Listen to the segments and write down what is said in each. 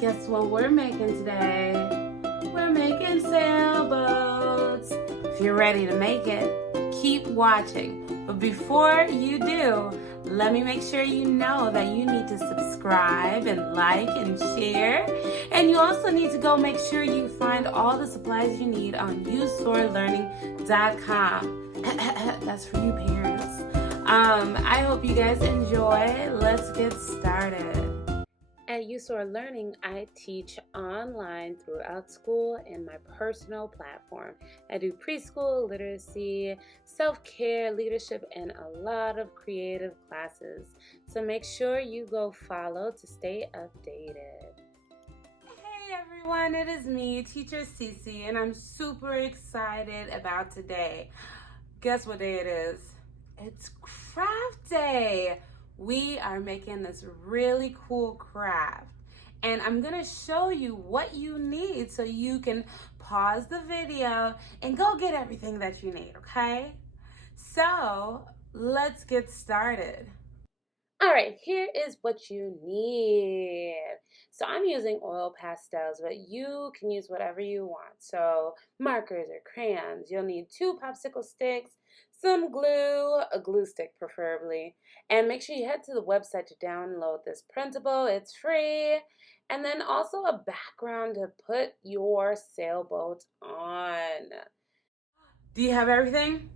Guess what we're making today? We're making sailboats. If you're ready to make it, keep watching. But before you do, let me make sure you know that you need to subscribe and like and share. And you also need to go make sure you find all the supplies you need on usorelearning.com. That's for you parents. I hope you guys enjoy. Let's get started. At USOR Learning, I teach online throughout school in my personal platform. I do preschool, literacy, self-care, leadership, and a lot of creative classes. So make sure you go follow to stay updated. Hey everyone, it is me, Teacher Cece, and I'm super excited about today. Guess what day it is? It's craft day. We are making this really cool craft, and I'm gonna show you what you need so you can pause the video and go get everything that you need, okay? So let's get started. All right, here is what you need. So I'm using oil pastels, but you can use whatever you want. So markers or crayons. You'll need 2 popsicle sticks, some glue, a glue stick preferably, and make sure you head to the website to download this printable. It's free. And then also a background to put your sailboat on. Do you have everything?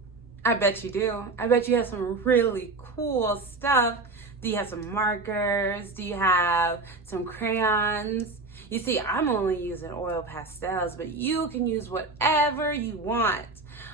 I bet you do. I bet you have some really cool stuff. Do you have some markers? Do you have some crayons? You see, I'm only using oil pastels, but you can use whatever you want.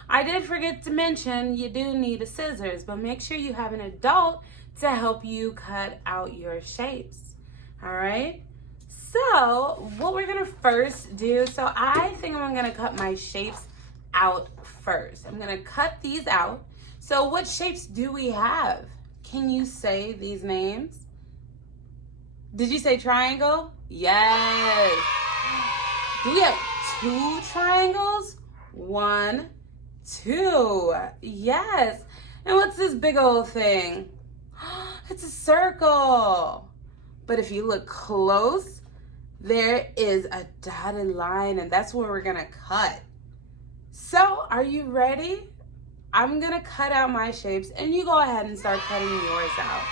I did forget to mention you do need a scissors, but make sure you have an adult to help you cut out your shapes. All right? So what we're gonna first do, so I think I'm gonna cut my shapes out first. I'm gonna cut these out. So what shapes do we have? Can you say these names? Did you say triangle? Yes. Do we have 2 triangles? 1, 2. Yes. And what's this big old thing? It's a circle. But if you look close, there is a dotted line, and that's where we're gonna cut. So, are you ready? I'm gonna cut out my shapes, and you go ahead and start cutting yours out.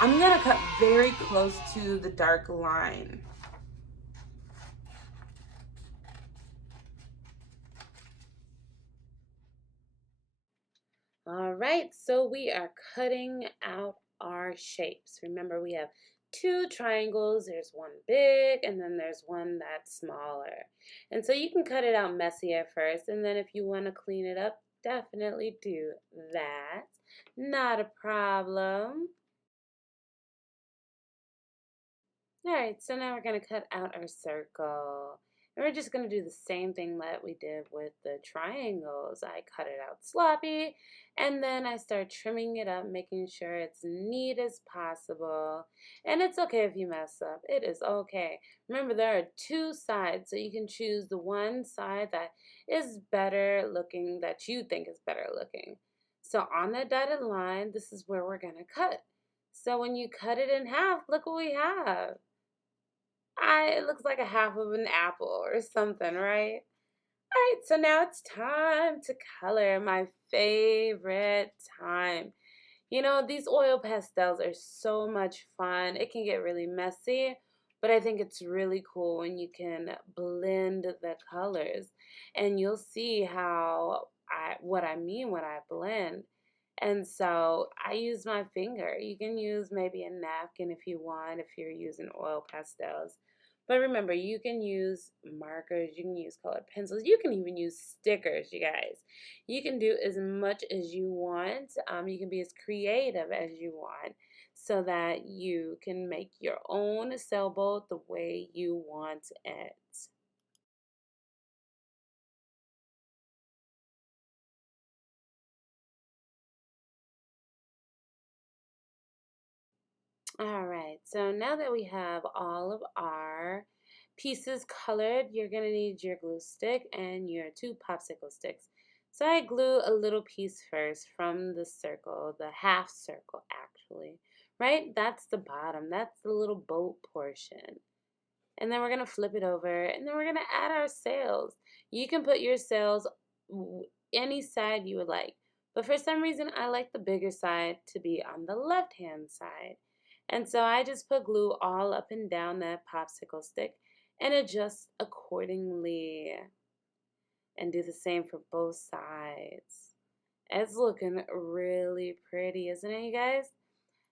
I'm gonna cut very close to the dark line. All right, so we are cutting out our shapes. Remember, we have 2 triangles. There's one big, and then there's one that's smaller. And so you can cut it out messy at first, and then if you want to clean it up, definitely do that. Not a problem. All right, so now we're going to cut out our circle. And we're just going to do the same thing that we did with the triangles. I cut it out sloppy, and then I start trimming it up, making sure it's neat as possible. And it's okay if you mess up. It is okay. Remember, there are 2 sides, so you can choose the one side that is better looking, that you think is better looking. So on that dotted line, this is where we're going to cut. So when you cut it in half, look what we have. It looks like a half of an apple or something, right? All right, so now it's time to color, my favorite time. You know, these oil pastels are so much fun. It can get really messy, but I think it's really cool when you can blend the colors. And you'll see what I mean when I blend. And so I use my finger. You can use maybe a napkin if you want, if you're using oil pastels. But remember, you can use markers, you can use colored pencils, you can even use stickers, you guys. You can do as much as you want. You can be as creative as you want so that you can make your own sailboat the way you want it. All right, so now that we have all of our pieces colored, you're going to need your glue stick and your 2 popsicle sticks. So I glue a little piece first from the circle, the half circle actually, right? That's the bottom, that's the little boat portion. And then we're going to flip it over, and then we're going to add our sails. You can put your sails any side you would like. But for some reason, I like the bigger side to be on the left-hand side. And so I just put glue all up and down that popsicle stick and adjust accordingly. And do the same for both sides. It's looking really pretty, isn't it, you guys?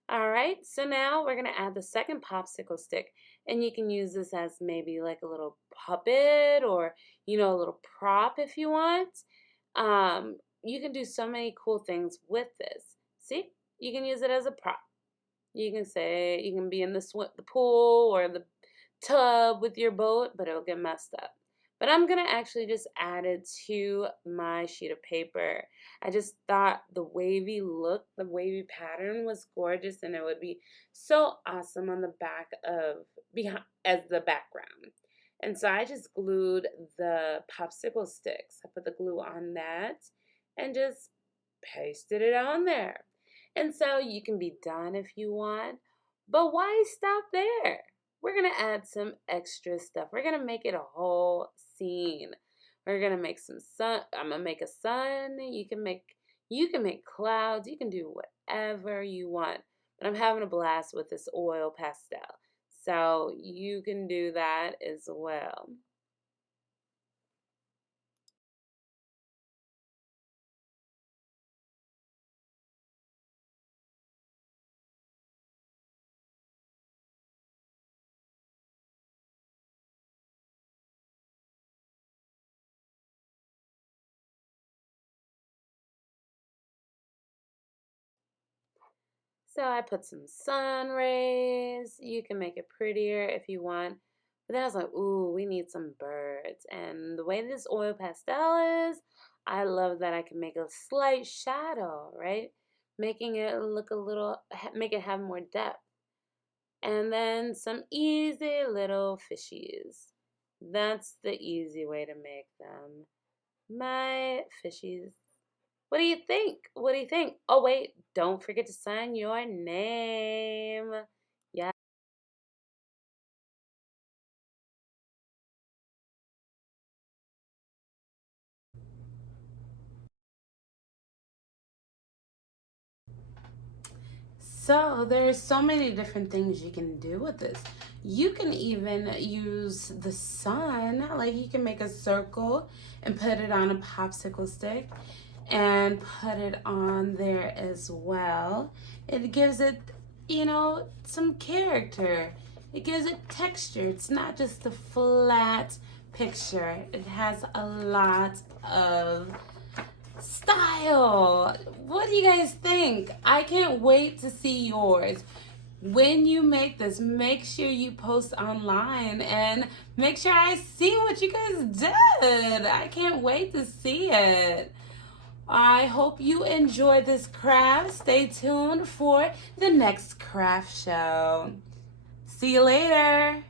All right, so now we're going to add the second popsicle stick, and you can use this as maybe like a little puppet or, you know, a little prop if you want. You can do so many cool things with this. See, you can use it as a prop. You can say, you can be in the pool or the tub with your boat, but it'll get messed up. But I'm going to actually just add it to my sheet of paper. I just thought the wavy look, the wavy pattern was gorgeous, and it would be so awesome on the back of, behind, as the background. And so I just glued the popsicle sticks. I put the glue on that and just pasted it on there. And so you can be done if you want, but why stop there? We're going to add some extra stuff. We're going to make it a whole scene. We're going to make some sun. I'm going to make a sun. You can make clouds. You can do whatever you want. But I'm having a blast with this oil pastel. So you can do that as well. So I put some sun rays. You can make it prettier if you want. But then I was like, ooh, we need some birds. And the way this oil pastel is, I love that I can make a slight shadow, right? Making it look a little, make it have more depth. And then some easy little fishies. That's the easy way to make them. My fishies. What do you think? What do you think? Oh, wait, don't forget to sign your name. Yeah. So there's so many different things you can do with this. You can even use the sun, like you can make a circle and put it on a popsicle stick and put it on there as well. It gives it, you know, some character. It gives it texture. It's not just a flat picture. It has a lot of style. What do you guys think? I can't wait to see yours. When you make this, make sure you post online and make sure I see what you guys did. I can't wait to see it. I hope you enjoyed this craft. Stay tuned for the next craft show. See you later.